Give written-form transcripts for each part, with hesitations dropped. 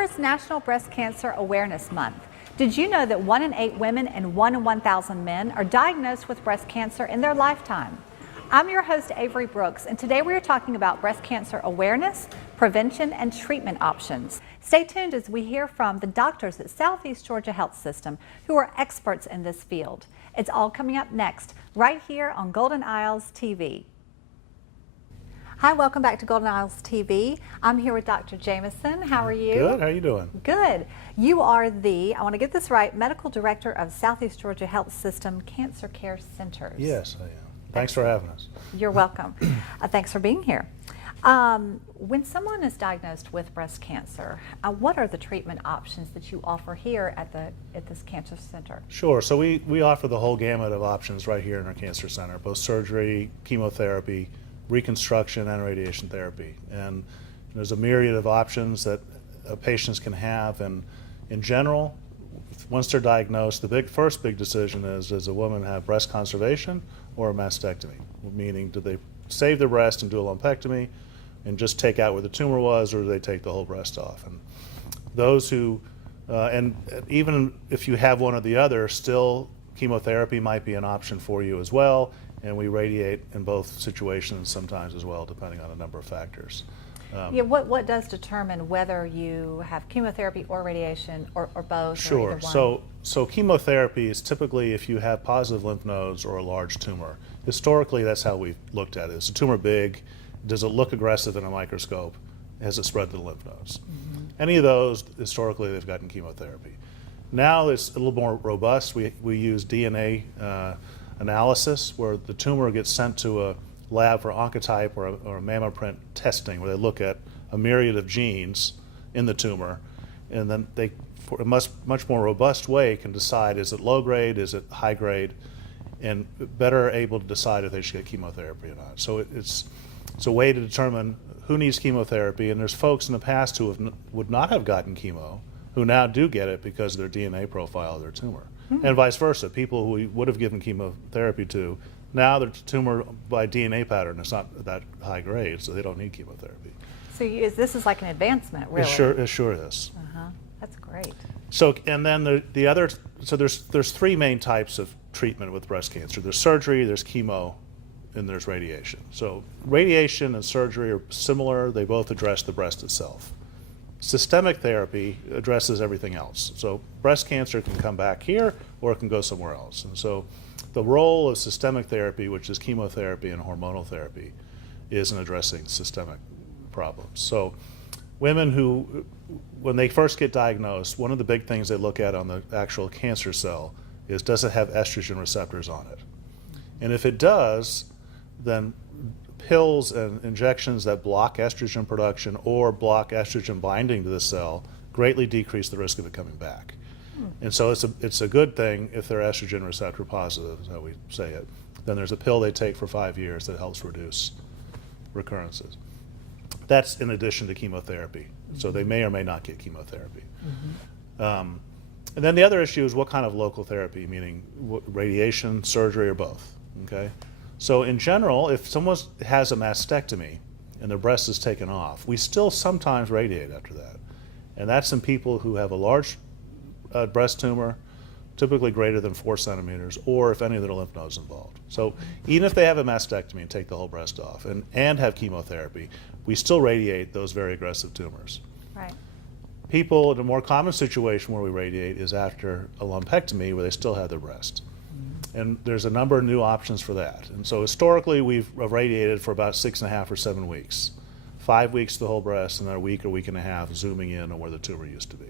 October is National Breast Cancer Awareness Month. Did you know that 1 in 8 women and 1 in 1,000 men are diagnosed with breast cancer in their lifetime? I'm your host, Avery Brooks, and today we are talking about breast cancer awareness, prevention, and treatment options. Stay tuned as we hear from the doctors at Southeast Georgia Health System who are experts in this field. It's all coming up next, right here on Golden Isles TV. Hi, welcome back to Golden Isles TV. I'm here with Dr. Jamieson. How are you? Good. How are you doing? Good. You are the, I want to get this right, Medical Director of Southeast Georgia Health System Cancer Care Centers. Yes, I am. Thanks for having us. You're welcome. Thanks for being here. When someone is diagnosed with breast cancer, what are the treatment options that you offer here at this cancer center? Sure. So we offer the whole gamut of options right here in our cancer center, both surgery, chemotherapy, reconstruction, and radiation therapy. And there's a myriad of options that patients can have. And in general, once they're diagnosed, the first big decision is, does a woman have breast conservation or a mastectomy? Meaning, do they save the breast and do a lumpectomy and just take out where the tumor was, or do they take the whole breast off? And those who, and even if you have one or the other, still chemotherapy might be an option for you as well. And we radiate in both situations sometimes as well, depending on a number of factors. Yeah, what does determine whether you have chemotherapy or radiation or both? Sure. Or either one? So chemotherapy is typically if you have positive lymph nodes or a large tumor. Historically, that's how we've looked at it. Is the tumor big? Does it look aggressive in a microscope? Has it spread to the lymph nodes? Mm-hmm. Any of those, historically, they've gotten chemotherapy. Now it's a little more robust. We use DNA analysis, where the tumor gets sent to a lab for oncotype or a mammoprint testing, where they look at a myriad of genes in the tumor, and then they, for a much more robust way, can decide, is it low grade, is it high grade, and better able to decide if they should get chemotherapy or not. So it's a way to determine who needs chemotherapy, and there's folks in the past who would not have gotten chemo who now do get it because of their DNA profile of their tumor. And vice versa. People who we would have given chemotherapy to, now their tumor by DNA pattern is not that high grade, so they don't need chemotherapy. So this is like an advancement, really? It sure is. That's great. So, and then the other, so there's three main types of treatment with breast cancer. There's surgery, there's chemo, and there's radiation. So radiation and surgery are similar. They both address the breast itself. Systemic therapy addresses everything else. So breast cancer can come back here or it can go somewhere else. And so the role of systemic therapy, which is chemotherapy and hormonal therapy, is in addressing systemic problems. So women who, when they first get diagnosed, one of the big things they look at on the actual cancer cell is, does it have estrogen receptors on it? And if it does, then pills and injections that block estrogen production or block estrogen binding to the cell greatly decrease the risk of it coming back. And so it's a good thing if they're estrogen receptor positive, is how we say it. Then there's a pill they take for 5 years that helps reduce recurrences. That's in addition to chemotherapy. So they may or may not get chemotherapy. And then the other issue is what kind of local therapy, meaning radiation, surgery, or both. Okay. So in general, if someone has a mastectomy and their breast is taken off, we still sometimes radiate after that. And that's in people who have a large breast tumor, typically greater than 4 centimeters, or if any of their lymph nodes involved. So even if they have a mastectomy and take the whole breast off and have chemotherapy, we still radiate those very aggressive tumors. Right. People in a more common situation where we radiate is after a lumpectomy, where they still have their breast. And there's a number of new options for that. And so historically, we've radiated for about 6.5 or 7 weeks. 5 weeks the whole breast, and then a week or week and a half zooming in on where the tumor used to be.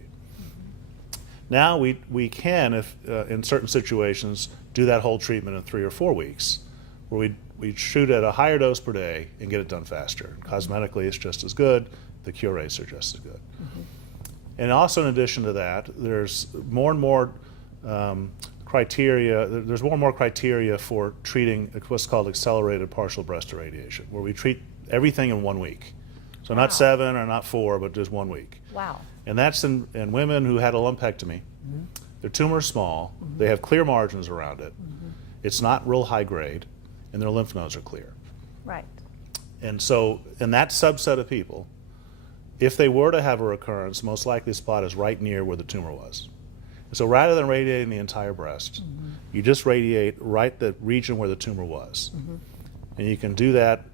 Now we can, if in certain situations, do that whole treatment in 3 or 4 weeks, where we shoot at a higher dose per day and get it done faster. Cosmetically, it's just as good. The cure rates are just as good. And also, in addition to that, there's more and more criteria. There's more and more criteria for treating what's called accelerated partial breast irradiation, where we treat everything in 1 week. So not 7 or not 4, but just 1 week. Wow. And that's in women who had a lumpectomy. Their tumor's small. They have clear margins around it. It's not real high grade, and their lymph nodes are clear. Right. And so in that subset of people, If they were to have a recurrence, the most likely spot is right near where the tumor was. So rather than radiating the entire breast, you just radiate right the region where the tumor was. And you can do that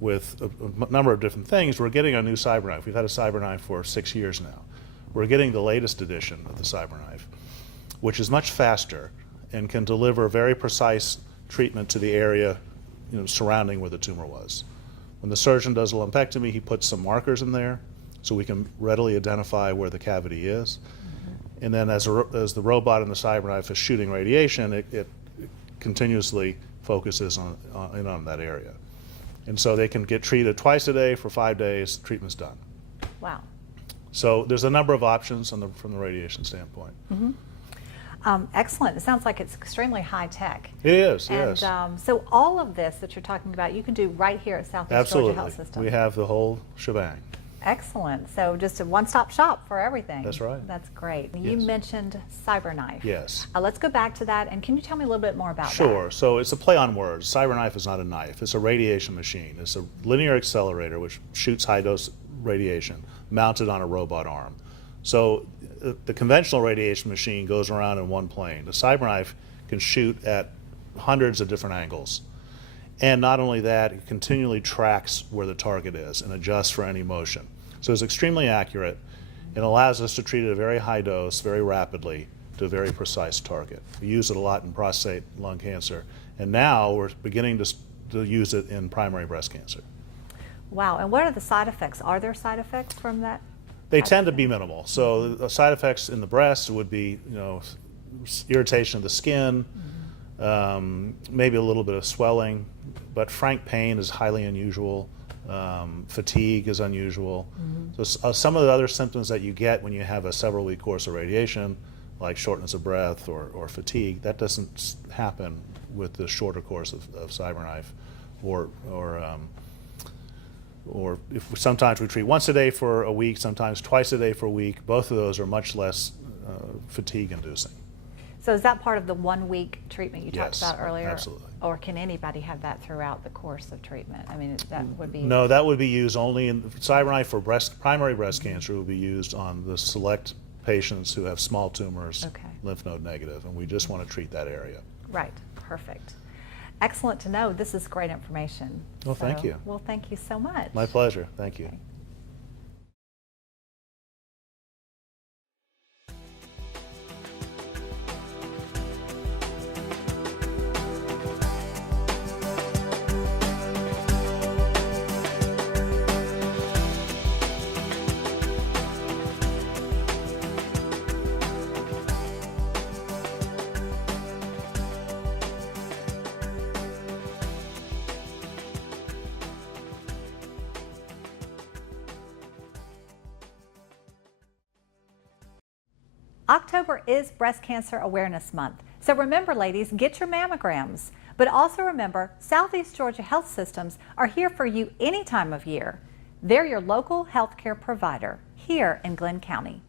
with a number of different things. We're getting a new CyberKnife. We've had a CyberKnife for 6 years now. We're getting the latest edition of the CyberKnife, which is much faster and can deliver very precise treatment to the area, surrounding where the tumor was. When the surgeon does a lumpectomy, he puts some markers in there so we can readily identify where the cavity is. And then as the robot in the CyberKnife is shooting radiation, it continuously focuses on that area. And so they can get treated twice a day for 5 days, treatment's done. Wow. So there's a number of options from the radiation standpoint. Excellent. It sounds like it's extremely high tech. It is, and, yes. so all of this that you're talking about, you can do right here at Southeast Georgia Health System. We have the whole shebang. Excellent. So just a one-stop shop for everything. That's right. That's great. Yes. You mentioned CyberKnife. Yes. Let's go back to that, and can you tell me a little bit more about that? Sure. So it's a play on words. CyberKnife is not a knife. It's a radiation machine. It's a linear accelerator which shoots high-dose radiation mounted on a robot arm. So the conventional radiation machine goes around in one plane. The CyberKnife can shoot at hundreds of different angles. And not only that, it continually tracks where the target is and adjusts for any motion. So it's extremely accurate and allows us to treat at a very high dose, very rapidly, to a very precise target. We use it a lot in prostate and lung cancer, and now we're beginning to use it in primary breast cancer. Wow, and what are the side effects? Are there side effects from that? They tend to be minimal. So the side effects in the breast would be, irritation of the skin, maybe a little bit of swelling, but frank pain is highly unusual. Fatigue is unusual. So some of the other symptoms that you get when you have a several-week course of radiation, like shortness of breath or fatigue, that doesn't happen with the shorter course of CyberKnife, or if sometimes we treat once a day for a week, sometimes twice a day for a week. Both of those are much less fatigue-inducing. So is that part of the 1 week treatment you talked Yes, about earlier? absolutely. Or can anybody have that throughout the course of treatment? I mean, that would be... No, that would be used only in CyberKnife for primary breast cancer. Would be used on the select patients who have small tumors, lymph node negative, and we just want to treat that area. Right, perfect. Excellent to know. This is great information. Well, thank you. Well, thank you so much. My pleasure. Thank you. Okay. October is Breast Cancer Awareness Month. So remember, ladies, get your mammograms. But also remember, Southeast Georgia Health Systems are here for you any time of year. They're your local healthcare provider here in Glenn County.